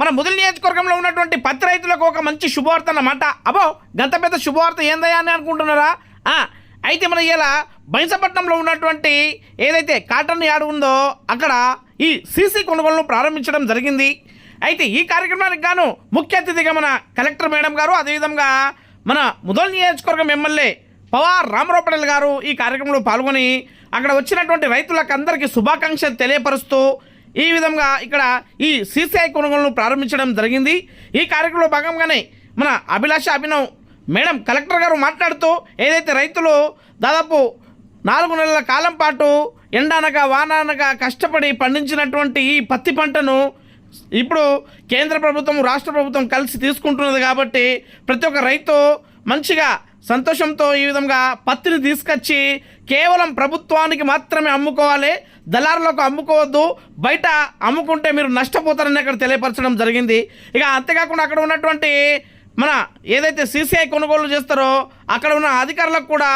మన ముదిలి నియోజకవర్గంలో ఉన్నటువంటి పత్తి రైతులకు ఒక మంచి శుభవార్త అన్నమాట. అబో గంత పెద్ద శుభవార్త ఏందయ్యా అని అనుకుంటున్నారా? అయితే మన ఇలా బైంసపట్నంలో ఉన్నటువంటి ఏదైతే కాటన్ యార్డ్ ఉందో అక్కడ ఈ సీసీ కొనుగోలును ప్రారంభించడం జరిగింది. అయితే ఈ కార్యక్రమానికి గాను ముఖ్య అతిథిగా మన కలెక్టర్ మేడం గారు అదేవిధంగా మన ముదల్ నియోజకవర్గం ఎమ్మెల్యే పవార్ రామరావు పటేల్ గారు ఈ కార్యక్రమంలో పాల్గొని అక్కడ వచ్చినటువంటి రైతులకు అందరికీ శుభాకాంక్షలు తెలియపరుస్తూ ఈ విధంగా ఇక్కడ ఈ సీసీఐ కొనుగోలును ప్రారంభించడం జరిగింది. ఈ కార్యక్రమంలో భాగంగానే మన అభిలాష అభినవ్ మేడం కలెక్టర్ గారు మాట్లాడుతూ ఏదైతే రైతులు దాదాపు నాలుగు నెలల కాలం పాటు ఎండానక వానానక కష్టపడి పండించినటువంటి ఈ పత్తి పంటను ఇప్పుడు కేంద్ర ప్రభుత్వం రాష్ట్ర ప్రభుత్వం కలిసి తీసుకుంటున్నది కాబట్టి ప్రతి ఒక్క రైతు మంచిగా సంతోషంతో ఈ విధంగా పత్తిని తీసుకొచ్చి కేవలం ప్రభుత్వానికి మాత్రమే అమ్ముకోవాలి. దళారులకు అమ్ముకోవద్దు బయట అమ్ముకుంటే మీరు నష్టపోతారని అక్కడ తెలియపరచడం జరిగింది. ఇక అంతేకాకుండా అక్కడ ఉన్నటువంటి మన ఏదైతే సీసీఐ కొనుగోలు చేస్తారో అక్కడ ఉన్న అధికారులకు కూడా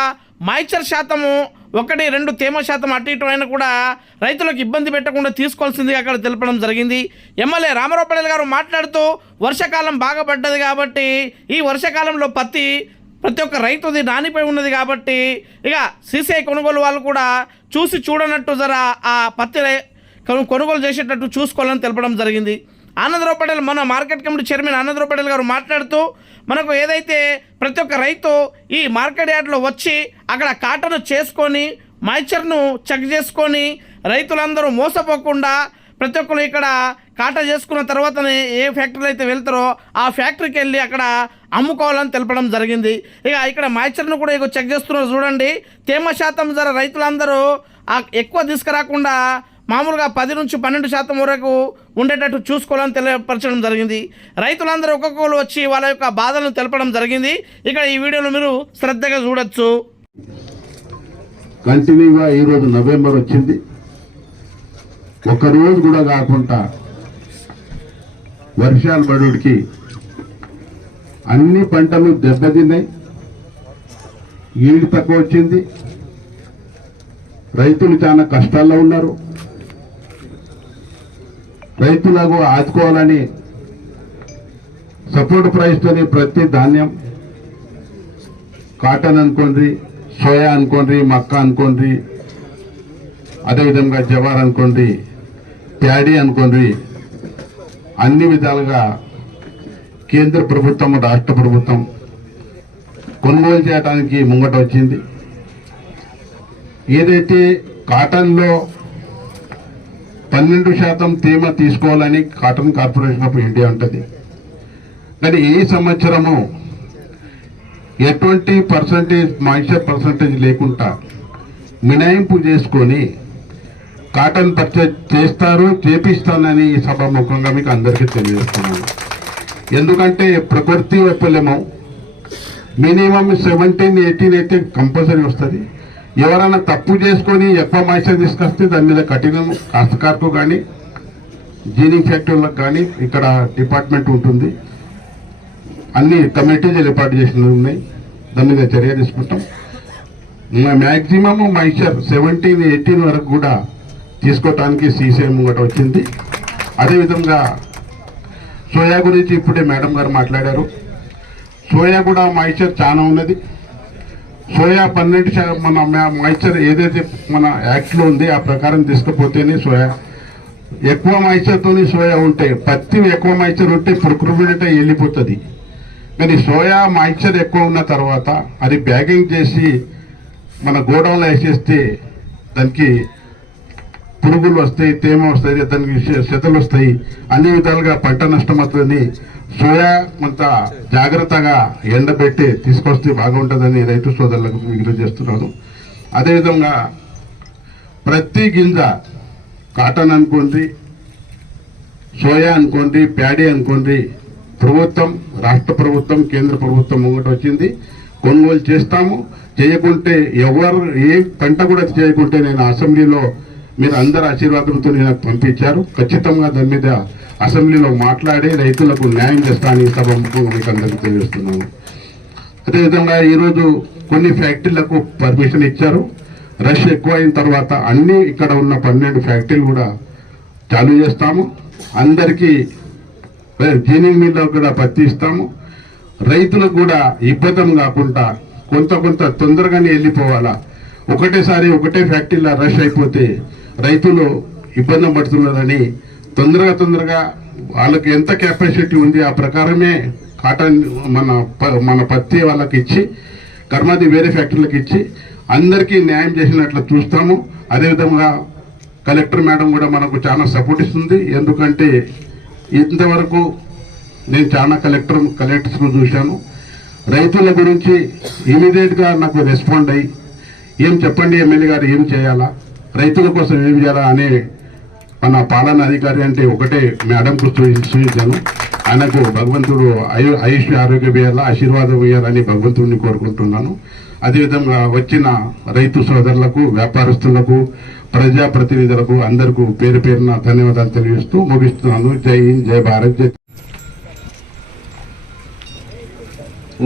మాయిచర్ శాతము ఒకటి రెండు తేమ శాతం అటు ఇటు అయినా కూడా రైతులకు ఇబ్బంది పెట్టకుండా తీసుకోవాల్సింది అక్కడ తెలపడం జరిగింది. ఎమ్మెల్యే రామారావు పటేల్ గారు మాట్లాడుతూ వర్షాకాలం బాగా పడ్డది కాబట్టి ఈ వర్షాకాలంలో పత్తి ప్రతి ఒక్క రైతుది నానిపై ఉన్నది కాబట్టి ఇక సీసీఐ కొనుగోలు వాళ్ళు కూడా చూసి చూడనట్టు జర ఆ పత్తి కొనుగోలు చేసేటట్టు చూసుకోవాలని తెలపడం జరిగింది. ఆనందరావు పటేల్ మన market committee chairman Anandrao Patel గారు మాట్లాడుతూ మనకు ఏదైతే ప్రతి ఒక్క రైతు ఈ మార్కెట్ యార్డ్లో వచ్చి అక్కడ కాటను చేసుకొని మాయిచర్ను చెక్ చేసుకొని రైతులందరూ మోసపోకుండా ప్రతి ఒక్కరు ఇక్కడ కాట చేసుకున్న తర్వాతనే ఏ ఫ్యాక్టరీలో అయితే వెళ్తారో ఆ ఫ్యాక్టరీకి వెళ్ళి అక్కడ అమ్ముకోవాలని తెలపడం జరిగింది. ఇక ఇక్కడ మాయిచర్ను కూడా ఇక చెక్ చేస్తున్నారు చూడండి. తేమ శాతం ధర రైతులందరూ ఎక్కువ తీసుకురాకుండా మామూలుగా పది నుంచి పన్నెండు శాతం వరకు ఉండేటట్టు చూసుకోవాలని తెలియపరచడం జరిగింది. రైతులందరూ ఒక్కొక్కరు వచ్చి వాళ్ళ యొక్క బాధలను తెలపడం జరిగింది. ఇక్కడ ఈ వీడియోలో మీరు శ్రద్ధగా చూడొచ్చు. కంటిన్యూగా ఈరోజు నవంబర్ వచ్చింది. ఒక కూడా కాకుండా వర్షాలు పడుడికి అన్ని పంటలు దెబ్బతిన్నాయి. ఈడు తక్కువ వచ్చింది. రైతులు చాలా కష్టాల్లో ఉన్నారు. రైతులకు ఆదుకోవాలని సపోర్ట్ ప్రైస్తోని ప్రతి ధాన్యం కాటన్ అనుకోండి సోయా అనుకోండి మక్క అనుకోండి అదేవిధంగా జవార్ అనుకోండి ప్యాడీ అనుకోండి అన్ని విధాలుగా కేంద్ర ప్రభుత్వం రాష్ట్ర ప్రభుత్వం కొనుగోలు చేయడానికి ముంగట వచ్చింది. ఏదైతే కాటన్లో పన్నెండు శాతం తేమ తీసుకోవాలని కాటన్ కార్పొరేషన్ ఆఫ్ ఇండియా ఉంటుంది కానీ ఈ సంవత్సరము ఎటువంటి పర్సంటేజ్ మాయిశ్చర్ పర్సంటేజ్ లేకుండా మినాయింపు చేసుకొని కాటన్ పర్చేజ్ చేస్తారు చేపిస్తానని ఈ సభాముఖంగా మీకు అందరికీ తెలియజేస్తున్నాను. ఎందుకంటే ప్రకృతి వైఫల్యము మినిమం సెవెంటీన్ ఎయిటీన్ అయితే కంపల్సరీ వస్తుంది. ఎవరైనా తప్పు చేసుకొని ఎప్ప మాయిశ్చర్ తీసుకొస్తే దాని మీద కఠినం కాస్తకార్కు కానీ జీనింగ్ ఫ్యాక్టరీలకు కానీ ఇక్కడ డిపార్ట్మెంట్ ఉంటుంది. అన్ని కమిటీలు ఏర్పాటు చేసినవి ఉన్నాయి. దాని మీద చర్య తీసుకుంటాం. మ్యాక్సిమం మైచర్ సెవెంటీన్ ఎయిటీన్ వరకు కూడా తీసుకోవటానికి సీసీఎం ముంగట వచ్చింది. అదేవిధంగా సోయా గురించి ఇప్పుడే మేడం గారు మాట్లాడారు. సోయా కూడా మాయిశ్చర్ చాలా ఉన్నది. సోయా పన్నెండు మన మాయిశ్చర్ ఏదైతే మన యాక్ట్లో ఉంది ఆ ప్రకారం తీసుకుపోతేనే సోయా. ఎక్కువ మాయిశ్చర్తోని సోయా ఉంటే పత్తి ఎక్కువ మాయిశ్చర్ ఉంటే ప్రకృతి వెళ్ళిపోతుంది. కానీ సోయా మాయిశ్చర్ ఎక్కువ ఉన్న తర్వాత అది బ్యాగింగ్ చేసి మన గోడౌన్లో వేసేస్తే దానికి పురుగులు వస్తాయి తేమ వస్తాయి దానికి శతలు వస్తాయి. అన్ని విధాలుగా పంట నష్టం అవుతుంది సోయా కొంత జాగ్రత్తగా ఎండబెట్టి తీసుకొస్తే బాగుంటుందని రైతు సోదరులకు విజ్ఞప్తి చేస్తున్నాను. అదేవిధంగా ప్రతి గింజ కాటన్ అనుకోండి సోయా అనుకోండి ప్యాడీ అనుకోండి ప్రభుత్వం రాష్ట్ర ప్రభుత్వం కేంద్ర ప్రభుత్వం ముంగట వచ్చింది. కొనుగోలు చేస్తాము. చేయకుంటే ఎవరు ఏ పంట కూడా చేయకుంటే నేను అసెంబ్లీలో మీరు అందరు ఆశీర్వాదంతో నాకు పంపించారు. ఖచ్చితంగా దాని మీద అసెంబ్లీలో మాట్లాడి రైతులకు న్యాయం చేస్తానని సభ మీకు అందరికీ తెలియజేస్తున్నాను. అదేవిధంగా ఈరోజు కొన్ని ఫ్యాక్టరీలకు పర్మిషన్ ఇచ్చారు. రష్ ఎక్కువ అయిన తర్వాత అన్నీ ఇక్కడ ఉన్న పన్నెండు ఫ్యాక్టరీలు కూడా చాలు చేస్తాము. అందరికీ జీనింగ్ మిల్లో కూడా పత్తి ఇస్తాము. రైతులకు కూడా ఇబ్బంది కాకుండా కొంత కొంత తొందరగానే వెళ్ళిపోవాలా? ఒకటేసారి ఒకటే ఫ్యాక్టరీలో రష్ అయిపోతే రైతులు ఇబ్బంది పడుతున్నారని తొందరగా తొందరగా వాళ్ళకి ఎంత కెపాసిటీ ఉంది ఆ ప్రకారమే కాటన్ మన ప- మన పత్తి వాళ్ళకి ఇచ్చి కర్మాది వేరే ఫ్యాక్టరీలకు ఇచ్చి అందరికీ న్యాయం చేసినట్లు చూస్తాము. అదేవిధంగా కలెక్టర్ మేడం కూడా మనకు చాలా సపోర్ట్ ఇస్తుంది. ఎందుకంటే ఇంతవరకు నేను చాలా కలెక్టర్ కలెక్టర్స్ను చూశాను. రైతుల గురించి ఇమీడియట్గా నాకు రెస్పాండ్ అయ్యి ఏం చెప్పండి ఎమ్మెల్యే గారు ఏం చేయాలా? రైతుల కోసం ఏం చేయాలా అనే మన పాలన అధికారి అంటే ఒకటే మేడంకు సూచించాను ఆయనకు భగవంతుడు ఆయు ఆయుష్ ఆరోగ్యం ఇవ్వాలా ఆశీర్వాదం ఇవ్వాలని భగవంతుడిని కోరుకుంటున్నాను. అదేవిధంగా వచ్చిన రైతు సోదరులకు వ్యాపారస్తులకు ప్రజాప్రతినిధులకు అందరికీ పేరు పేరున ధన్యవాదాలు తెలియజేస్తూ ముగిస్తున్నాను. జై హింద్ జై భారత్ జై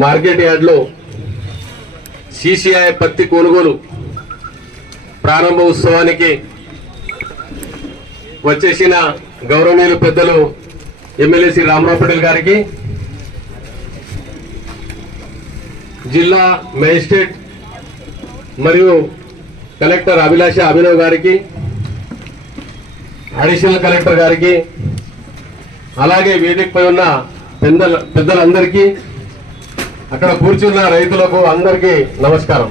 మార్కెట్ యార్డ్లో సిసిఐ పత్తి కొనుగోలు ప్రారంభ ఉత్సవానికి వచ్చేసిన గౌరవనీయులు పెద్దలు ఎమ్మెల్యే శ్రీ రామరావు పటేల్ గారికి జిల్లా మేజిస్ట్రేట్ మరియు కలెక్టర్ అభిలాష అభినవ్ గారికి అడిషనల్ కలెక్టర్ గారికి అలాగే వేదికపై ఉన్న పెద్దల పెద్దలందరికీ అక్కడ కూర్చున్న రైతులకు అందరికీ నమస్కారం.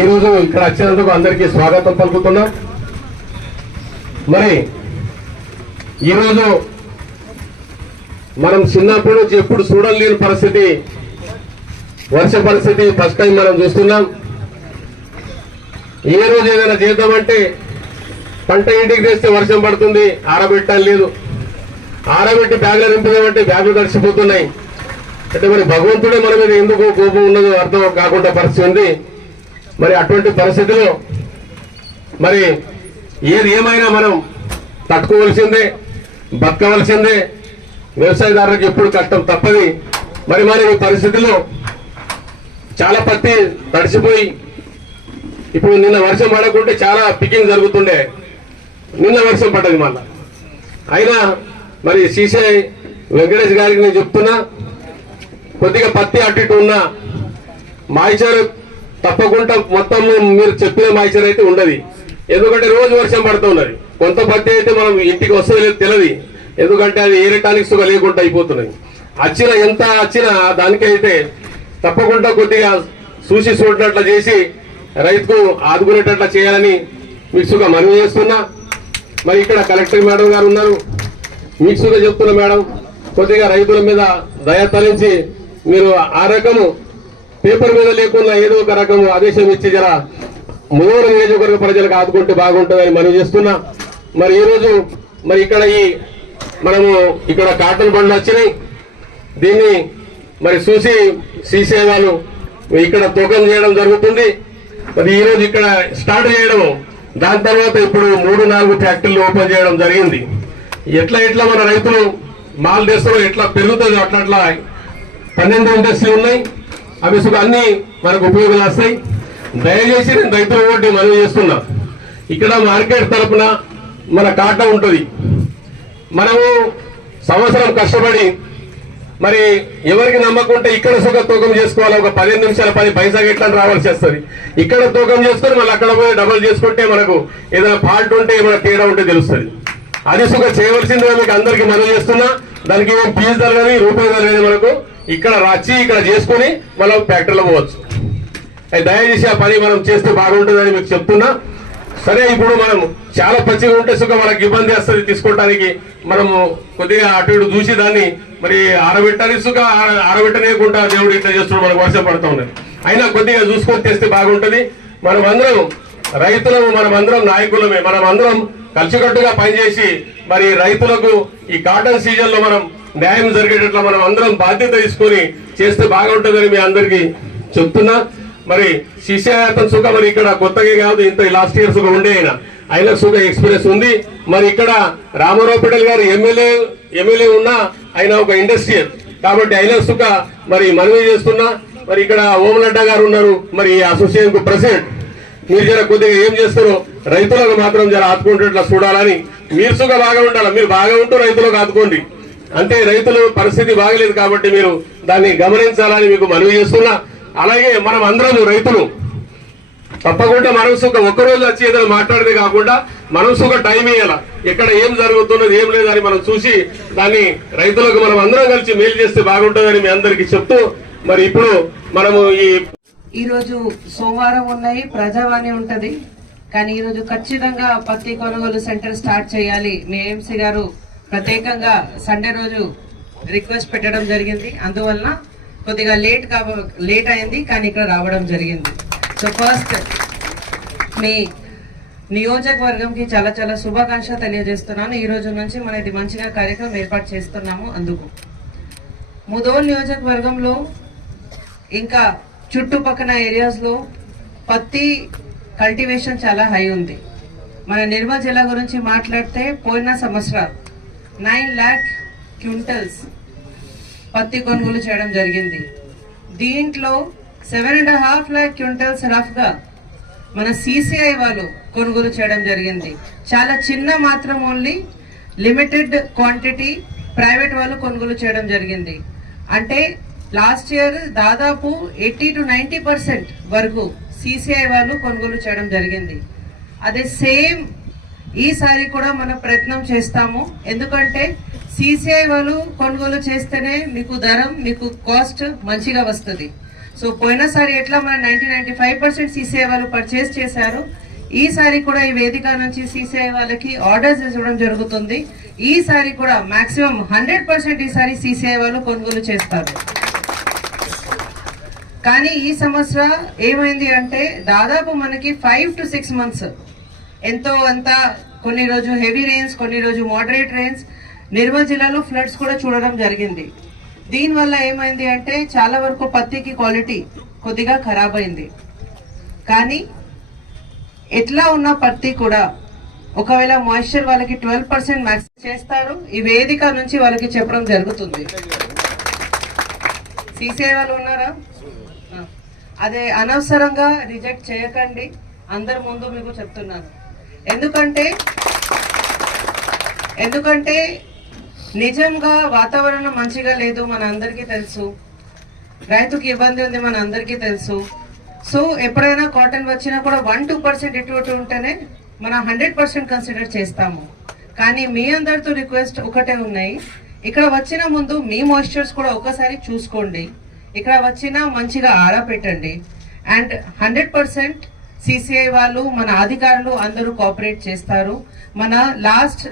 ఈరోజు ఇక్కడ వచ్చినందుకు అందరికీ స్వాగతం పలుకుతున్నాం. మరి ఈరోజు మనం చిన్నప్పుడు నుంచి ఎప్పుడు చూడలేని పరిస్థితి వర్ష పరిస్థితి ఫస్ట్ టైం మనం చూస్తున్నాం. ఏ రోజు ఏదైనా చేద్దామంటే పంట ఇంటికి తెస్తే వర్షం పడుతుంది ఆరబెట్టాలి లేదు. ఆరబెట్టి బ్యాగులు నింపుదామంటే బ్యాగులు తడిసిపోతున్నాయి అంటే మరి భగవంతుడే మన మీద ఎందుకు కోపం ఉన్నదో అర్థం కాకుండా పరిస్థితి ఉంది. మరి అటువంటి పరిస్థితిలో మరి ఏది ఏమైనా మనం తట్టుకోవలసిందే బతకవలసిందే వ్యవసాయదారులకు ఎప్పుడు కష్టం తప్పది. మరి మరి ఈ పరిస్థితిలో చాలా పత్తి తడిసిపోయి ఇప్పుడు నిన్న వర్షం పడకుంటే చాలా పికింగ్ జరుగుతుండే. నిన్న వర్షం పడ్డది మళ్ళా. అయినా మరి సీసీఐ వెంకటేష్ గారికి నేను చెప్తున్నా కొద్దిగా పత్తి అటు ఇటు ఉన్న మాయిచర్ తప్పకుండా మొత్తం మీరు చెప్పిన మాయిచర్ అయితే ఉండదు. ఎందుకంటే రోజు వర్షం పడుతున్నది కొంత పత్తి అయితే మనం ఇంటికి వస్తుంది తెలియదు ఎందుకంటే అది ఏరటానికి సుఖ లేకుండా అయిపోతున్నాయి వచ్చిన ఎంత వచ్చినా దానికైతే తప్పకుండా కొద్దిగా చూసి చూడటట్లు చేసి రైతుకు ఆదుకునేటట్లు చేయాలని మీకు సుఖ మనవి చేస్తున్నా. మరి ఇక్కడ కలెక్టర్ మేడం గారు ఉన్నారు. మీకు సుఖ చెప్తున్నా మేడం. కొద్దిగా రైతుల మీద దయ తరించి మీరు ఆ రకము పేపర్ మీద లేకుండా ఏదో ఒక రకం ఆదేశం ఇచ్చి జర మూడు నియోజకవర్గ ప్రజలకు ఆదుకుంటే బాగుంటుందని మనం చేస్తున్నా. మరి ఈరోజు మరి ఇక్కడ ఈ మనము ఇక్కడ కాటన్ బండ్లు వచ్చినాయి. దీన్ని మరి చూసి సీసీ వాళ్ళు ఇక్కడ తూకం చేయడం జరుగుతుంది. మరి ఈ రోజు ఇక్కడ స్టార్ట్ చేయడం దాని తర్వాత ఇప్పుడు మూడు నాలుగు ఫ్యాక్టరీలు ఓపెన్ చేయడం జరిగింది. ఎట్లా ఎట్లా మన రైతులు మాల్ దేశంలో ఎట్లా పెరుగుతుంది అట్లా అట్లా పన్నెండు ఇండస్ట్రీలు ఉన్నాయి. అవి సుఖ అన్ని మనకు ఉపయోగాలు వస్తాయి దయచేసి నేను రైతుల ఓటి మనవి చేస్తున్నా. ఇక్కడ మార్కెట్ తరపున మన కాట ఉంటుంది. మనము సంవత్సరం కష్టపడి మరి ఎవరికి నమ్మకుంటే ఇక్కడ సుఖ తూకం చేసుకోవాలి. ఒక పదిహేను నిమిషాల పది పైసా ఎట్లా రావాల్సి వస్తుంది. ఇక్కడ తూకం చేసుకొని మళ్ళీ అక్కడ పోయి డబుల్ చేసుకుంటే మనకు ఏదైనా ఫాల్ట్ ఉంటే ఏమైనా తేడా ఉంటే తెలుస్తుంది. అది సుఖ చేయవలసిందే మీకు అందరికీ మనం చేస్తున్నా. దానికి ఏం ఫీజు జరగని రూపాయి జరగని మనకు ఇక్కడ వచ్చి ఇక్కడ చేసుకొని మనం ఫ్యాక్టరీలో పోవచ్చు. అది దయచేసి ఆ పని మనం చేస్తే బాగుంటుందని మీకు చెప్తున్నా. సరే ఇప్పుడు మనం చాలా పచ్చిగా ఉంటే సుఖం మనకి ఇబ్బంది వస్తుంది తీసుకోవడానికి మనము కొద్దిగా అటు ఇటు చూసి దాన్ని మరి ఆరబెట్టాలి సుఖ ఆరబెట్టనేకుండా దేవుడు ఇట్లా చేస్తున్నాడు మనకు వర్షం పడతా ఉన్నది. అయినా కొద్దిగా చూసుకొని తెస్తే బాగుంటుంది. మనం అందరం రైతులము మనం అందరం నాయకులమే మనం అందరం కలిసికట్టుగా పనిచేసి మరి రైతులకు ఈ కాటన్ సీజన్లో మనం న్యాయం జరిగేటట్లు మనం అందరం బాధ్యత తీసుకొని చేస్తే బాగుంటుందని మీ అందరికీ చెప్తున్నా. మరి శిష్యాయతన్ సుఖ మరి ఇక్కడ కొత్తగా కాదు ఇంత లాస్ట్ ఇయర్ సుఖ ఉండే ఆయన. ఆయన సుఖ ఎక్స్పీరియన్స్ ఉంది. మరి ఇక్కడ రామారావు పటేల్ గారు ఎమ్మెల్యే ఎమ్మెల్యే ఉన్నా ఆయన ఒక ఇండస్ట్రియల్ కాబట్టి ఆయన సుఖ మరి మనవి చేస్తున్నా. మరి ఇక్కడ ఓమలడ్డ గారు ఉన్నారు. మరి ఈ అసోసియేషన్కు ప్రెసిడెంట్ మీరు జర కొద్దిగా ఏం చేస్తారో రైతులకు మాత్రం జర ఆదుకుంటేట్లా చూడాలని. మీరు సుఖ బాగా ఉండాలి? మీరు బాగా ఉంటూ రైతులకు ఆదుకోండి. అంటే రైతుల పరిస్థితి బాగలేదు కాబట్టి మీరు దాన్ని గమనించాలని మీకు మనవి చేస్తున్నా. అలాగే మనం అందరం రైతులు తప్పకుండా మనసుకు ఒక్కరోజు వచ్చి ఏదైనా మాట్లాడితే కాకుండా మనసుకు టైం ఇవ్వాల ఎక్కడ ఏం జరుగుతున్నది ఏం లేదని మనం చూసి దాన్ని రైతులకు మనం అందరం కలిసి మేలు చేస్తే బాగుంటుందని మీ అందరికి చెప్తూ మరి ఇప్పుడు మనము ఈ ఈరోజు సోమవారం ఉన్నాయి ప్రజావాణి ఉంటది. కానీ ఈరోజు ఖచ్చితంగా పత్తి కొనుగోలు సెంటర్ స్టార్ట్ చేయాలి. మీ ఏఎంసీ గారు ప్రత్యేకంగా సండే రోజు రిక్వెస్ట్ పెట్టడం జరిగింది. అందువలన కొద్దిగా లేట్ కా లేట్ అయింది కానీ ఇక్కడ రావడం జరిగింది. సో ఫస్ట్ మీ నియోజకవర్గంకి చాలా చాలా శుభాకాంక్ష తెలియజేస్తున్నాను. ఈ రోజు నుంచి మన ఇది మంచిగా కార్యక్రమం ఏర్పాటు చేస్తున్నాము అందుకు. ముదోల్ నియోజకవర్గంలో ఇంకా చుట్టుపక్కల ఏరియాస్లో పత్తి కల్టివేషన్ చాలా హై ఉంది. మన నిర్మల్ జిల్లా గురించి మాట్లాడితే పోయిన సంవత్సరాలు నైన్ ల్యాక్ క్వింటల్స్ పత్తి కొనుగోలు చేయడం జరిగింది. దీంట్లో seven and half lakh quintals రఫ్గా మన సిసిఐ వాళ్ళు కొనుగోలు చేయడం జరిగింది. చాలా చిన్న మాత్రం ఓన్లీ లిమిటెడ్ క్వాంటిటీ ప్రైవేట్ వాళ్ళు కొనుగోలు చేయడం జరిగింది. అంటే లాస్ట్ ఇయర్ దాదాపు ఎయిటీ టు నైంటీ పర్సెంట్ వరకు సిసిఐ వాళ్ళు కొనుగోలు చేయడం జరిగింది. అదే సేమ్ ఈసారి కూడా మనం ప్రయత్నం చేస్తాము. ఎందుకంటే సిసిఐ వాళ్ళు కొనుగోలు చేస్తేనే మీకు ధరం మీకు కాస్ట్ మంచిగా వస్తుంది. సో పోయినసారి ఎట్లా మన ninety ninety five percent CCI వాళ్ళు పర్చేస్ చేశారు ఈసారి కూడా ఈ వేదిక నుంచి సిసిఐ వాళ్ళకి ఆర్డర్స్ ఇవ్వడం జరుగుతుంది. ఈసారి కూడా మాక్సిమం హండ్రెడ్ పర్సెంట్ ఈసారి సిసిఐ వాళ్ళు కొనుగోలు చేస్తారు. కానీ ఈ సంవత్సరం ఏమైంది అంటే దాదాపు మనకి ఫైవ్ టు సిక్స్ మంత్స్ ఎంతో అంత కొన్ని రోజు హెవీ రెయిన్స్ కొన్ని రోజు మోడరేట్ రెయిన్స్ నిర్మల్ జిల్లాలో ఫ్లడ్స్ కూడా చూడడం జరిగింది. దీనివల్ల ఏమైంది అంటే చాలా వరకు పత్తికి క్వాలిటీ కొద్దిగా ఖరాబ్ అయింది. కానీ ఎట్లా ఉన్న పత్తి కూడా ఒకవేళ మాయిశ్చర్ వాళ్ళకి ట్వెల్వ్ పర్సెంట్ మ్యాక్స్ చేస్తారు. ఈ వేదిక నుంచి వాళ్ళకి చెప్పడం జరుగుతుంది. సీసీఐ వాళ్ళు ఉన్నారా. అదే అనవసరంగా రిజెక్ట్ చేయకండి. అందరి ముందు మీకు చెప్తున్నాను. ఎందుకంటే ఎందుకంటే నిజంగా వాతావరణం మంచిగా లేదు మన అందరికీ తెలుసు. రైతుకి ఇబ్బంది ఉంది మన అందరికీ తెలుసు. సో ఎప్పుడైనా కాటన్ వచ్చినా కూడా వన్ టూ పర్సెంట్ ఇటు ఇటు ఉంటేనే మనం హండ్రెడ్ పర్సెంట్ కన్సిడర్ చేస్తాము. కానీ మీ అందరితో రిక్వెస్ట్ ఒకటే ఉన్నాయి. ఇక్కడ వచ్చిన ముందు మీ మాయిశ్చర్స్ కూడా ఒకసారి చూసుకోండి. ఇక్కడ వచ్చినా మంచిగా ఆరపెట్టండి అండ్ హండ్రెడ్ పర్సెంట్ సిసిఐ వాళ్ళు మన అధికారులు అందరూ కోఆపరేట్ చేస్తారు. మన last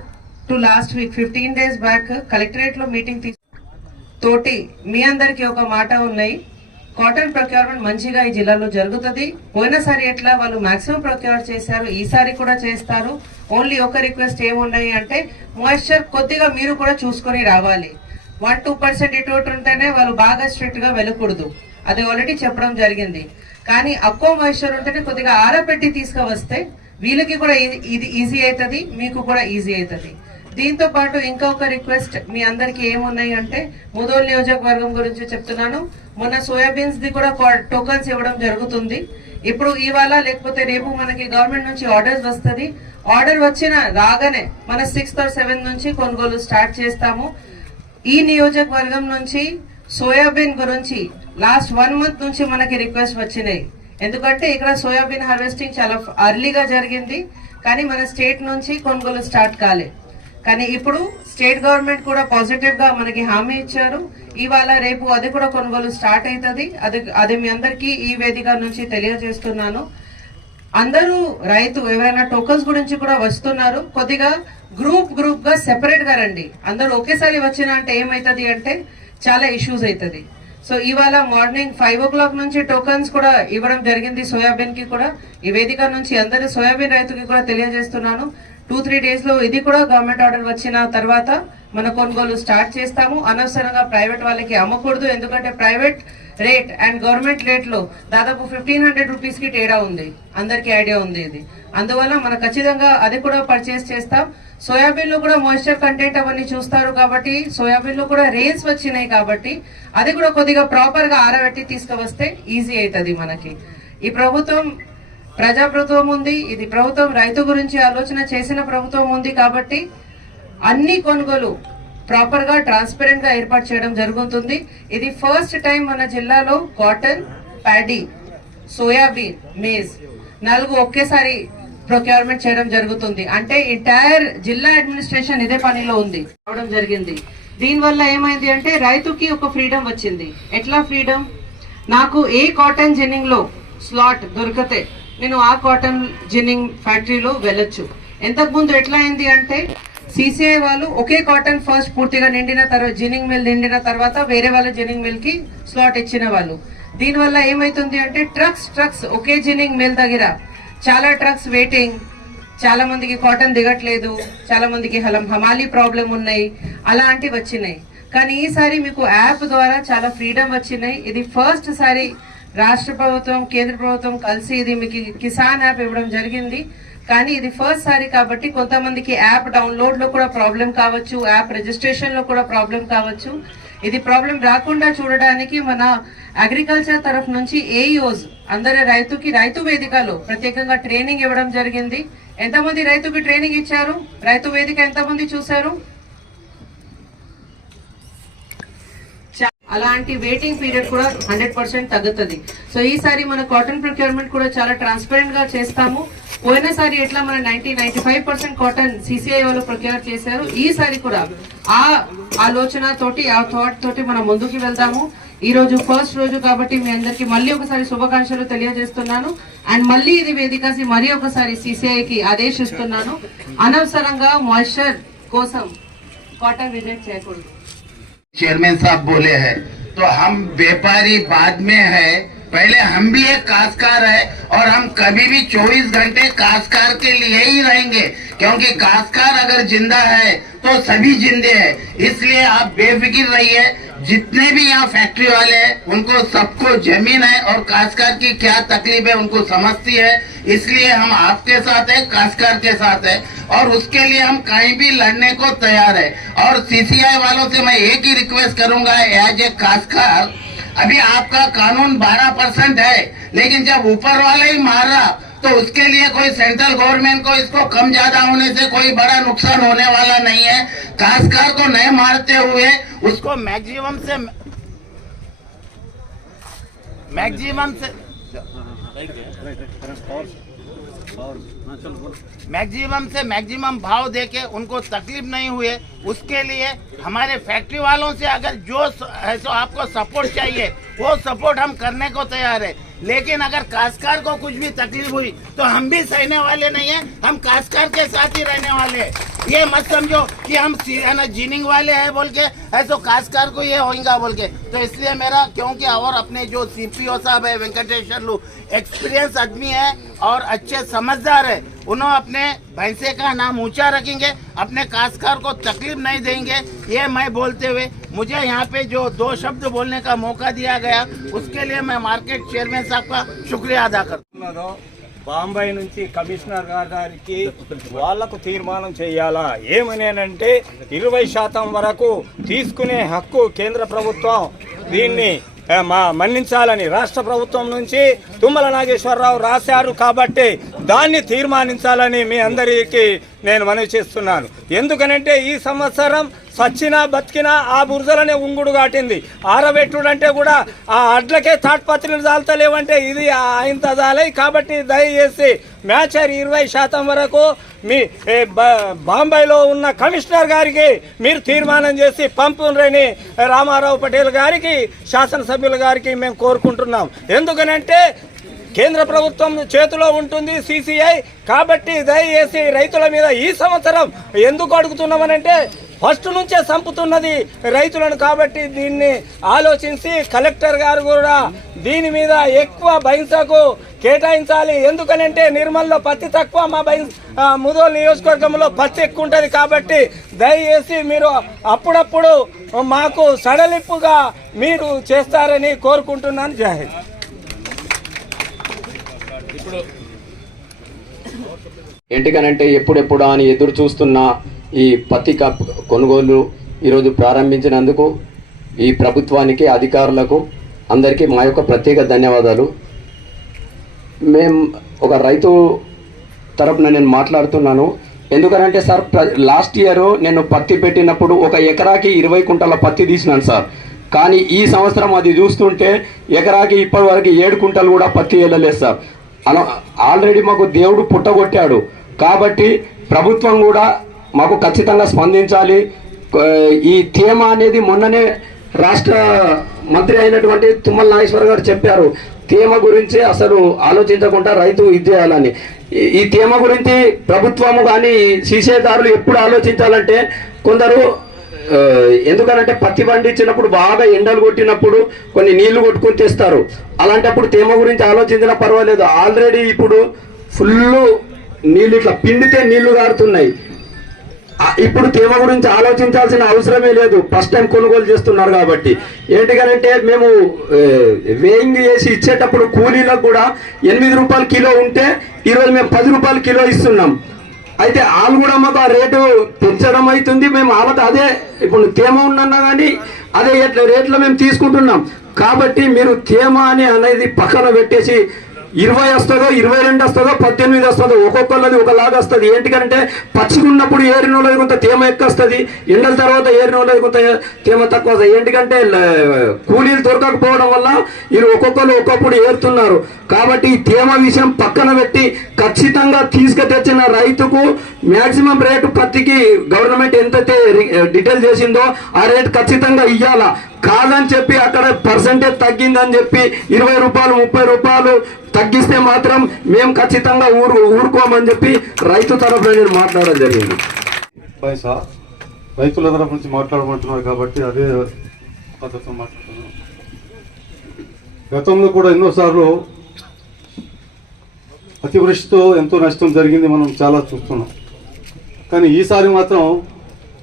to last week fifteen days back కలెక్టరేట్లో మీటింగ్ తీ తోటి మీ అందరికీ ఒక మాట ఉన్నాయి. కాటన్ ప్రొక్యూర్మెంట్ మంచిగా ఈ జిల్లాలో జరుగుతుంది. పోయినసారి ఎట్లా వాళ్ళు మాక్సిమం ప్రొక్యూర్ చేశారు ఈసారి కూడా చేస్తారు. ఓన్లీ ఒక రిక్వెస్ట్ ఏమున్నాయి అంటే మాయిశ్చర్ కొద్దిగా మీరు కూడా చూసుకొని రావాలి. వన్ టూ పర్సెంట్ ఇటు ఉంటేనే వాళ్ళు బాగా స్ట్రిక్ట్గా వెళ్ళకూడదు. అది ఆల్రెడీ చెప్పడం జరిగింది. కానీ అక్కువ మాయిశ్చర్ ఉంటేనే కొద్దిగా ఆరబెట్టి తీసుకువస్తే వీళ్ళకి కూడా ఇది- ఇది ఈజీ అవుతుంది మీకు కూడా ఈజీ అవుతుంది. దీంతో పాటు ఇంకొక రిక్వెస్ట్ మీ అందరికి ఏమున్నాయి అంటే ముదోల్ నియోజకవర్గం గురించి చెప్తున్నాను. మొన్న సోయాబీన్స్ ది కూడా టోకన్స్ ఇవ్వడం జరుగుతుంది. ఇప్పుడు ఇవాళ లేకపోతే రేపు మనకి గవర్నమెంట్ నుంచి ఆర్డర్స్ వస్తుంది. ఆర్డర్ వచ్చిన రాగానే మన సిక్స్త్ ఆర్ సెవెంత్ నుంచి కొనుగోలు స్టార్ట్ చేస్తాము. ఈ నియోజకవర్గం నుంచి సోయాబీన్ గురించి లాస్ట్ వన్ మంత్ నుంచి మనకి రిక్వెస్ట్ వచ్చినాయి. ఎందుకంటే ఇక్కడ సోయాబీన్ హార్వెస్టింగ్ చాలా అర్లీగా జరిగింది. కానీ మన స్టేట్ నుంచి కొనుగోలు స్టార్ట్ కాలే. కానీ ఇప్పుడు స్టేట్ గవర్నమెంట్ కూడా పాజిటివ్గా మనకి హామీ ఇచ్చారు. ఇవాళ రేపు అది కూడా కొనుగోలు స్టార్ట్ అవుతుంది. అది అది మీ అందరికీ ఈ వేదిక నుంచి తెలియజేస్తున్నాను. అందరూ రైతు ఎవరైనా టోకన్స్ గురించి కూడా వస్తున్నారు. కొద్దిగా గ్రూప్ గ్రూప్గా సెపరేట్గా రండి. అందరూ ఒకేసారి వచ్చినా అంటే ఏమవుతుంది అంటే చాలా ఇష్యూస్ అవుతుంది. సో ఇవాళ మార్నింగ్ ఫైవ్ ఓ క్లాక్ నుంచి టోకన్స్ కూడా ఇవ్వడం జరిగింది సోయాబీన్కి కూడా. ఈ వేదిక నుంచి అందరి సోయాబీన్ రైతుకి కూడా తెలియజేస్తున్నాను. టూ త్రీ డేస్లో ఇది కూడా గవర్నమెంట్ ఆర్డర్ వచ్చిన తర్వాత మన కొనుగోలు స్టార్ట్ చేస్తాము. అనవసరంగా ప్రైవేట్ వాళ్ళకి అమ్మకూడదు. ఎందుకంటే ప్రైవేట్ రేట్ అండ్ గవర్నమెంట్ రేట్లో దాదాపు ఫిఫ్టీన్ హండ్రెడ్ రూపీస్కి తేడా ఉంది. అందరికీ ఐడియా ఉంది ఇది. అందువల్ల మనం ఖచ్చితంగా అది కూడా పర్చేస్ చేస్తాం. సోయాబీన్లో కూడా మాయిశ్చర్ కంటెంట్ అవన్నీ చూస్తారు కాబట్టి సోయాబీన్లో కూడా రేన్స్ వచ్చినాయి కాబట్టి అది కూడా కొద్దిగా ప్రాపర్గా ఆరబెట్టి తీసుకువస్తే ఈజీ అవుతుంది మనకి. ఈ ప్రభుత్వం ప్రజాప్రభుత్వం ఉంది ఇది ప్రభుత్వం రైతు గురించి ఆలోచన చేసిన ప్రభుత్వం ఉంది కాబట్టి అన్ని కొనుగోలు ప్రాపర్గా ట్రాన్స్పరెంట్గా ఏర్పాటు చేయడం జరుగుతుంది. ఇది ఫస్ట్ టైం మన జిల్లాలో కాటన్ ప్యాడీ సోయాబీన్ మేజ్ నాలుగు ఒకేసారి ప్రొక్యూర్మెంట్ చేయడం జరుగుతుంది. అంటే ఎంటైర్ జిల్లా అడ్మినిస్ట్రేషన్ ఇదే పనిలో ఉంది. అవడం జరిగింది. దీనివల్ల ఏమైంది అంటే రైతుకి ఒక ఫ్రీడమ్ వచ్చింది. ఎట్లా ఫ్రీడమ్ నాకు ఏ కాటన్ జిన్నింగ్లో స్లాట్ దొరికితే నేను ఆ కాటన్ జిన్నింగ్ ఫ్యాక్టరీలో వెళ్ళొచ్చు. ఎంతకుముందు ఎట్లా అయింది అంటే సిసిఐ వాళ్ళు ఒకే కాటన్ ఫస్ట్ పూర్తిగా నిండిన తర్వాత జిన్నింగ్ మిల్ నిండిన తర్వాత వేరే వాళ్ళ జిన్నింగ్ మిల్కి స్లాట్ ఇచ్చిన వాళ్ళు. దీనివల్ల ఏమైతుంది అంటే ట్రక్స్ ట్రక్స్ ఒకే జిన్నింగ్ మిల్ దగ్గర చాలా ట్రక్స్ వెయిటింగ్ చాలా మందికి కాటన్ దిగట్లేదు. చాలా మందికి హలం హమాలీ ప్రాబ్లం ఉన్నాయి. అలాంటివి వచ్చినాయి. కానీ ఈసారి మీకు యాప్ ద్వారా చాలా ఫ్రీడమ్ వచ్చినాయి. ఇది ఫస్ట్ సారి రాష్ట్ర ప్రభుత్వం కేంద్ర ప్రభుత్వం కలిసి ఇది మీకు కిసాన్ యాప్ ఇవ్వడం జరిగింది. కానీ ఇది ఫస్ట్ సారి కాబట్టి కొంతమందికి యాప్ డౌన్లోడ్లో కూడా ప్రాబ్లం కావచ్చు యాప్ రిజిస్ట్రేషన్లో కూడా ప్రాబ్లం కావచ్చు. ఇది ప్రాబ్లం రాకుండా చూడడానికి మన అగ్రికల్చర్ తరఫు నుంచి ఏఈఓస్ అందరి రైతుకి రైతు వేదికలో ప్రత్యేకంగా ట్రైనింగ్ ఇవ్వడం జరిగింది. ఎంతమంది రైతుకి ట్రైనింగ్ ఇచ్చారు? రైతు వేదిక ఎంతమంది చూశారు? అలాంటి వెయిటింగ్ పీరియడ్ కూడా హండ్రెడ్ పర్సెంట్ తగ్గుతుంది. సో ఈసారి మన కాటన్ ప్రొక్యూర్మెంట్ కూడా చాలా ట్రాన్స్పరెంట్గా చేస్తాము. పోయినసారి ఎట్లా మన ninety ninety five percent cotton CCI వాళ్ళు ప్రొక్యూర్ చేశారు. ఈసారి కూడా ఆ ఆలోచన తోటి ఆ థాట్ తోటి మనం ముందుకు వెళ్దాము. ఈ రోజు ఫస్ట్ రోజు కాబట్టి మీ అందరికి మళ్ళీ ఒకసారి శుభాకాంక్షలు తెలియజేస్తున్నాను. అండ్ మళ్ళీ ఇది వేదికసి మరీ ఒకసారి సిసిఐకి ఆదేశిస్తున్నాను. అనవసరంగా మాయిశ్చర్ కోసం కాటన్ రిజెక్ట్ చేయకూడదు. चेयरमैन साहब बोले हैं। तो हम व्यापारी बाद में है। पहले हम भी एक काशकार है और हम कभी भी 24 घंटे काशकार के लिए ही रहेंगे। क्योंकि काशकार अगर ज़िंदा है तो सभी जिंदे हैं। इसलिए आप बेफिक्र रहिए। जितने भी यहाँ फैक्ट्री वाले हैं, उनको सबको ज़मीन है और काशकार की क्या तकलीफ़ है, उनको समझती है। इसलिए हम आपके साथ है काशकार के साथ है। और उसके लिए हम कहीं भी लड़ने को तैयार है। और सीसीआई वालों से मैं एक ही रिक्वेस्ट करूँगा एज ए काशकार अभी आपका कानून 12 परसेंट है, लेकिन जब ऊपर वाला ही मार रहा तो उसके लिए कोई सेंट्रल गवर्नमेंट को इसको कम ज़्यादा होने से कोई बड़ा नुकसान होने वाला नहीं है। खासकर को नहीं मारते हुए उसको मैक्सिमम से मैक्सिमम से मैक्सिमम से मैक्सिमम भाव देके उनको तकलीफ़ नहीं हुए। उसके लिए हमारे फैक्ट्री वालों से अगर जो है सो आपको सपोर्ट चाहिए, वो सपोर्ट हम करने को तैयार है। लेकिन अगर काशकार को कुछ भी तकलीफ़ हुई तो हम भी सहने वाले नहीं है, हम काशकार के साथ ही रहने वाले हैं। ये मत समझो कि हम ना, जीनिंग वाले हैं बोल के तो काशकार को ये होगा बोल के। तो इसलिए मेरा, क्योंकि और अपने जो सीपीओ साहब है, वेंकटेश्वर लू, एक्सपीरियंस आदमी है और अच्छे समझदार है उन्होंने अपने भैंसे का नाम ऊंचा रखेंगे अपने काशकार को तकलीफ नहीं देंगे ये मैं बोलते हुए मुझे यहाँ पे जो दो शब्द बोलने का मौका दिया गया उसके लिए मैं मार्केट चेयरमैन साहब का शुक्रिया अदा करता हूं। ఉన్నదో బాంబే నుంచి కమిషనర్ గారికి వాళ్లకు తీర్మానం చేయాలా ఏమనేనంటే ఇరవై శాతం వరకు తీసుకునే హక్కు కేంద్ర ప్రభుత్వం దీన్ని ఆ, మా మన్నించాలని రాష్ట్ర ప్రభుత్వం నుంచి తుమ్మల నాగేశ్వరరావు రాశారు కాబట్టి దాన్ని తీర్మానించాలని మీ అందరికీ నేను మనవి చేస్తున్నాను. ఎందుకనంటే ఈ సంవత్సరం సచ్చినా బతికినా ఆ బురదలనే ఉంగుడు కాటింది. ఆరబెట్టుడంటే కూడా ఆ అడ్లకే తాట్పత్రులు దాల్తలేవంటే ఇది ఆయన చాలై కాబట్టి దయచేసి మ్యాచర్ ఇరవై శాతం వరకు మీ బ- బాంబేలో ఉన్న కమిషనర్ గారికి మీరు తీర్మానం చేసి పంపునరని రామారావు పటేల్ గారికి శాసనసభ్యుల గారికి మేము కోరుకుంటున్నాం. ఎందుకనంటే కేంద్ర ప్రభుత్వం చేతిలో ఉంటుంది సిసిఐ. కాబట్టి దయచేసి రైతుల మీద ఈ సంవత్సరం ఎందుకు అడుగుతున్నామనంటే ఫస్ట్ నుంచే సంపుతున్నది రైతులను కాబట్టి దీన్ని ఆలోచించి కలెక్టర్ గారు కూడా దీని మీద ఎక్కువ బహింసకు కేటాయించాలి. ఎందుకనంటే నిర్మల్లో పత్తి తక్కువ మా బైన్ ముదోలు నియోజకవర్గంలో పత్తి ఎక్కువ ఉంటుంది కాబట్టి దయచేసి మీరు అప్పుడప్పుడు మాకు సడలింపుగా మీరు చేస్తారని కోరుకుంటున్నాను. జాహిద్ ఎందుకనంటే ఎప్పుడెప్పుడు అని ఎదురు చూస్తున్న ఈ పత్తి కొనుగోలు ఈరోజు ప్రారంభించినందుకు ఈ ప్రభుత్వానికి అధికారులకు అందరికీ మా యొక్క ప్రత్యేక ధన్యవాదాలు. మేం ఒక రైతు తరపున నేను మాట్లాడుతున్నాను. ఎందుకనంటే సార్ ప్ర- లాస్ట్ ఇయర్ నేను పత్తి పెట్టినప్పుడు ఒక ఎకరాకి ఇరవై కుంటల పత్తి తీసినాను సార్. కానీ ఈ సంవత్సరం అది చూస్తుంటే ఎకరాకి ఇప్పటి వరకు ఏడు కుంటలు కూడా పత్తి వెళ్ళలేదు సార్. అలా ఆల్రెడీ మాకు దేవుడు పుట్టగొట్టాడు. కాబట్టి ప్రభుత్వం కూడా మాకు ఖచ్చితంగా స్పందించాలి. ఈ తేమ అనేది మొన్ననే రాష్ట్ర మంత్రి అయినటువంటి తుమ్మల నాగేశ్వర గారు చెప్పారు. తేమ గురించి అసలు ఆలోచించకుండా రైతు ఇది చేయాలని. ఈ- తేమ గురించి ప్రభుత్వము కానీ సీసేదారులు ఎప్పుడు ఆలోచించాలంటే కొందరు ఎందుకనంటే పత్తి పండించినప్పుడు బాగా ఎండలు కొట్టినప్పుడు కొన్ని నీళ్ళు కొట్టుకొని తెస్తారు. అలాంటప్పుడు తేమ గురించి ఆలోచించినా పర్వాలేదు. ఆల్రెడీ ఇప్పుడు ఫుల్ నీళ్ళు ఇట్లా పిండితే నీళ్ళు గారుతున్నాయి ఇప్పుడు తేమ గురించి ఆలోచించాల్సిన అవసరమే లేదు. ఫస్ట్ టైం కొనుగోలు చేస్తున్నారు కాబట్టి. ఏంటికనంటే మేము వేయింగ్ చేసి ఇచ్చేటప్పుడు కూలీలకు కూడా ఎనిమిది రూపాయలు కిలో ఉంటే ఈరోజు మేము పది రూపాయలు కిలో ఇస్తున్నాం. అయితే వాళ్ళు కూడా మాకు ఆ రేటు పెంచడం అవుతుంది. మేము వాళ్ళతో అదే ఇప్పుడు తేమ ఉన్నన్నా కానీ అదే ఎట్ల రేట్లో మేము తీసుకుంటున్నాం. కాబట్టి మీరు తేమ అని అనేది పక్కన పెట్టేసి ఇరవై వస్తుందో ఇరవై రెండు వస్తుందో పద్దెనిమిది వస్తుందో ఒక్కొక్కళ్ళది ఒకలాగా వస్తుంది. ఏంటికంటే పచ్చిగా ఉన్నప్పుడు ఏరిన వాళ్ళది కొంత తేమ ఎక్కువ వస్తుంది ఎండల తర్వాత ఏరిన వాళ్ళది కొంత తేమ తక్కువ వస్తుంది ఏంటికంటే కూలీలు దొరకకపోవడం వల్ల వీరు ఒక్కొక్కరు ఒక్కొక్కడు ఏరుతున్నారు. కాబట్టి ఈ తేమ విషయం పక్కన పెట్టి ఖచ్చితంగా తీసుకు తెచ్చిన రైతుకు మ్యాక్సిమం రేటు పత్తికి గవర్నమెంట్ ఎంతైతే డీటెయిల్ చేసిందో ఆ రేటు ఖచ్చితంగా ఇవ్వాలా కాదని చెప్పి అక్కడ పర్సంటేజ్ తగ్గిందని చెప్పి ఇరవై రూపాయలు ముప్పై రూపాయలు తగ్గిస్తే మాత్రం మేము ఖచ్చితంగా ఊరు ఊరుకోమని చెప్పి రైతు తరఫున నేను మాట్లాడడం జరిగింది. పైసా రైతుల తరఫు నుంచి మాట్లాడమంటున్నారు కాబట్టి అదే పద్ధతిలో మాట్లాడుతున్నాను గతంలో కూడా ఎన్నోసార్లు అతివృష్టితో ఎంతో నష్టం జరిగింది మనం చాలా చూస్తున్నాం. కానీ ఈసారి మాత్రం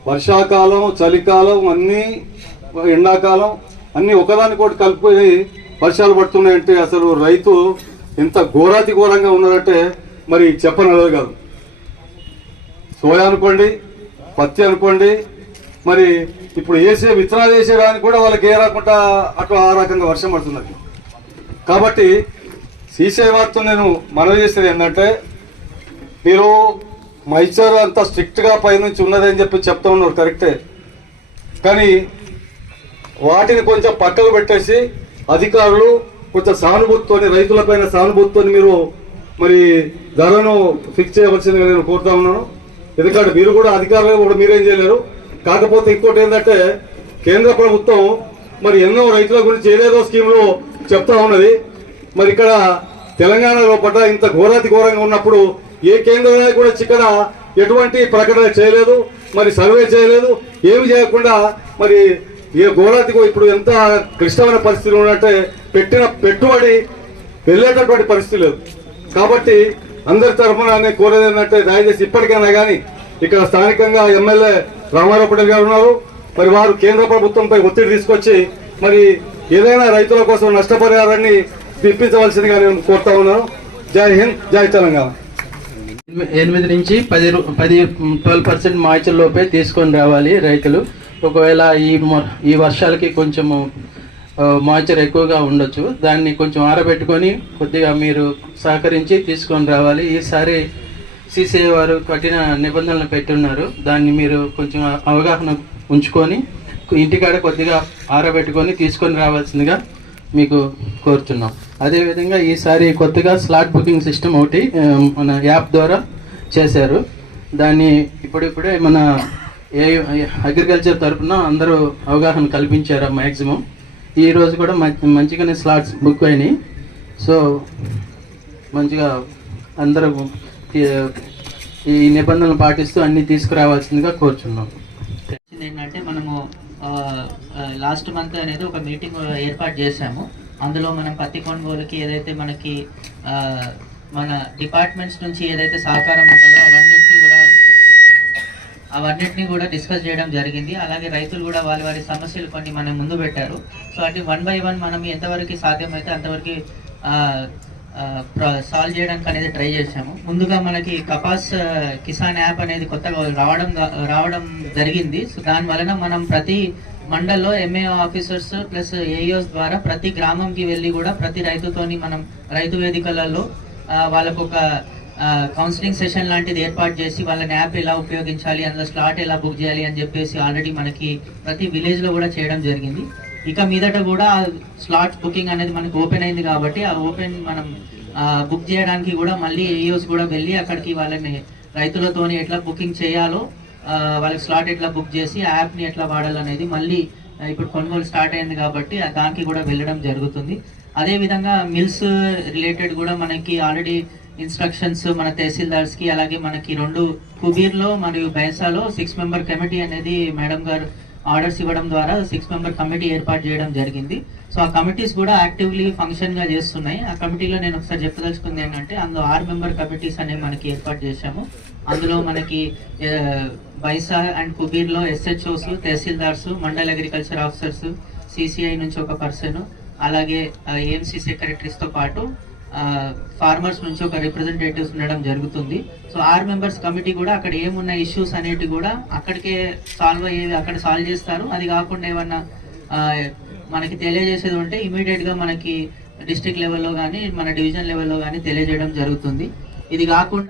వర్షాకాలం చలికాలం అన్నీ ఎండాకాలం అన్నీ ఒకదానికోటి కలిపి వర్షాలు పడుతున్నాయంటే అసలు రైతు ఎంత ఘోరాతి ఘోరంగా ఉన్నారంటే మరి చెప్పనలేదు కాదు. సోయా అనుకోండి పత్తి అనుకోండి మరి ఇప్పుడు వేసే విత్తనాలు వేసేదానికి కూడా వాళ్ళకి ఏ రాకుండా అటు ఆ రకంగా వర్షం పడుతున్నది. కాబట్టి సీసీ వారితో నేను మనవి చేసేది ఏంటంటే మీరు మైసూరు అంతా స్ట్రిక్ట్గా పైనుంచి ఉన్నదని చెప్పి చెప్తా ఉన్నారు కరెక్టే కానీ వాటిని కొంచెం పక్కకు పెట్టేసి అధికారులు కొంచెం సానుభూతితోని రైతులపైన సానుభూతితోని మీరు మరి ధరను ఫిక్స్ చేయవలసిందిగా నేను కోరుతా ఉన్నాను. ఎందుకంటే మీరు కూడా అధికారులు కూడా మీరేం చేయలేరు. కాకపోతే ఇంకోటి ఏంటంటే కేంద్ర ప్రభుత్వం మరి ఎన్నో రైతుల గురించి ఏదేదో స్కీములు చెప్తా ఉన్నది. మరి ఇక్కడ తెలంగాణ లోపల ఇంత ఘోరాతి ఘోరంగా ఉన్నప్పుడు ఏ కేంద్ర కూడా ఇక్కడ ఎటువంటి ప్రకటన చేయలేదు మరి సర్వే చేయలేదు. ఏమి చేయకుండా మరి ఏ ఘోరాతి ఇప్పుడు ఎంత క్లిష్టమైన పరిస్థితులు ఉన్నట్టే పెట్టిన పెట్టుబడి వెళ్ళేటటువంటి పరిస్థితి లేదు. కాబట్టి అందరి తరఫున నేను కోరేది ఏంటంటే దయచేసి ఇప్పటికైనా కానీ ఇక్కడ స్థానికంగా ఎమ్మెల్యే రామారావు పటేల్ గారు ఉన్నారు. మరి వారు కేంద్ర ప్రభుత్వంపై ఒత్తిడి తీసుకొచ్చి మరి ఏదైనా రైతుల కోసం నష్టపరిహారాన్ని తెప్పించవలసిందిగా నేను కోరుతా ఉన్నాను. జై హింద్ జై తెలంగాణ. ఎనిమిది నుంచి పది రూ- పది ట్వెల్వ్ పర్సెంట్ మాయిచర్ లోపే తీసుకొని రావాలి రైతులు. ఒకవేళ ఈ ఈ వర్షాలకి కొంచెము మాయిచర్ ఎక్కువగా ఉండొచ్చు. దాన్ని కొంచెం ఆరబెట్టుకొని కొద్దిగా మీరు సహకరించి తీసుకొని రావాలి. ఈసారి సిసిఐ వారు కఠిన నిబంధనలు పెట్టున్నారు. దాన్ని మీరు కొంచెం అవగాహన ఉంచుకొని ఇంటికాడ కొద్దిగా ఆరబెట్టుకొని తీసుకొని రావాల్సిందిగా మీకు కోరుతున్నాం. అదేవిధంగా ఈసారి కొత్తగా స్లాట్ బుకింగ్ సిస్టమ్ ఒకటి మన యాప్ ద్వారా చేశారు. దాన్ని ఇప్పుడిప్పుడే మన ఏ అగ్రికల్చర్ తరఫున అందరూ అవగాహన కల్పించారు మ్యాక్సిమం ఈరోజు కూడా మంచిగానే స్లాట్స్ బుక్ అయినాయి. సో మంచిగా అందరూ ఈ- నిబంధనలు పాటిస్తూ అన్ని తీసుకురావాల్సిందిగా కోరుచున్నాం. ఏంటంటే మనము లాస్ట్ మంత్ అనేది ఒక మీటింగ్ ఏర్పాటు చేశాము. అందులో మనం పత్తి కొనుగోలుకి ఏదైతే మనకి మన డిపార్ట్మెంట్స్ నుంచి ఏదైతే సహకారం ఉంటుందో అవన్నిటిని కూడా అవన్నిటిని కూడా డిస్కస్ చేయడం జరిగింది. అలాగే రైతులు కూడా వారి వారి సమస్యలు కొన్ని మనం ముందు పెట్టారు. సో అటు వన్ బై వన్ మనం ఎంతవరకు సాధ్యమైతే అంతవరకు సాల్వ్ చేయడానికి అనేది ట్రై చేశాము. ముందుగా మనకి కపాస్ కిసాన్ యాప్ అనేది కొత్తగా రావడం రావడం జరిగింది. సో దాని వలన మనం ప్రతి మండల్లో ఎంఏ ఆఫీసర్స్ ప్లస్ ఏఈఓస్ ద్వారా ప్రతి గ్రామంకి వెళ్ళి కూడా ప్రతి రైతుతోని మనం రైతు వేదికలలో వాళ్ళకు ఒక కౌన్సిలింగ్ సెషన్ లాంటిది ఏర్పాటు చేసి వాళ్ళని యాప్ ఎలా ఉపయోగించాలి అందులో స్లాట్ ఎలా బుక్ చేయాలి అని చెప్పేసి ఆల్రెడీ మనకి ప్రతి విలేజ్లో కూడా చేయడం జరిగింది. ఇక మీదట కూడా స్లాట్ బుకింగ్ అనేది మనకి ఓపెన్ అయింది కాబట్టి ఆ ఓపెన్ మనం బుక్ చేయడానికి కూడా మళ్ళీ ఏఈఓస్ కూడా వెళ్ళి అక్కడికి వాళ్ళని రైతులతోని ఎట్లా బుకింగ్ చేయాలో వాళ్ళకి స్లాట్ ఎట్లా బుక్ చేసి ఆ యాప్ని ఎట్లా వాడాలనేది మళ్ళీ ఇప్పుడు కొనుగోలు స్టార్ట్ అయింది కాబట్టి దానికి కూడా వెళ్ళడం జరుగుతుంది. అదే విధంగా మిల్స్ రిలేటెడ్ కూడా మనకి ఆల్రెడీ ఇన్స్ట్రక్షన్స్ మన తహసీల్దార్స్కి అలాగే మనకి రెండు కుబీర్లో మరియు బైసాలో సిక్స్ మెంబర్ కమిటీ అనేది మేడం గారు ఆర్డర్స్ ఇవ్వడం ద్వారా సిక్స్ మెంబర్ కమిటీ ఏర్పాటు చేయడం జరిగింది. సో ఆ కమిటీస్ కూడా యాక్టివ్లీ ఫంక్షన్గా చేస్తున్నాయి. ఆ కమిటీలో నేను ఒకసారి చెప్పదలుచుకుంది ఏంటంటే అందులో ఆరు మెంబర్ కమిటీస్ అనేవి మనకి ఏర్పాటు చేశాము. అందులో మనకి బైసా అండ్ కుబీర్లో SHOs tahsildars mandal agriculture officers CCI నుంచి ఒక పర్సన్ అలాగే ఏఎంసీ సెక్రటరీస్తో పాటు ఫార్మర్స్ నుంచి ఒక రిప్రజెంటేటివ్స్ ఉండడం జరుగుతుంది. సో ఆర్ మెంబర్స్ కమిటీ కూడా అక్కడ ఏమున్న ఇష్యూస్ అనేటివి కూడా అక్కడికే సాల్వ్ అయ్యేది అక్కడ సాల్వ్ చేస్తారు. అది కాకుండా ఏమన్నా మనకి తెలియజేసేది ఉంటే ఇమీడియట్గా మనకి డిస్ట్రిక్ట్ లెవెల్లో కానీ మన డివిజన్ లెవెల్లో కానీ తెలియజేయడం జరుగుతుంది. ఇది కాకుండా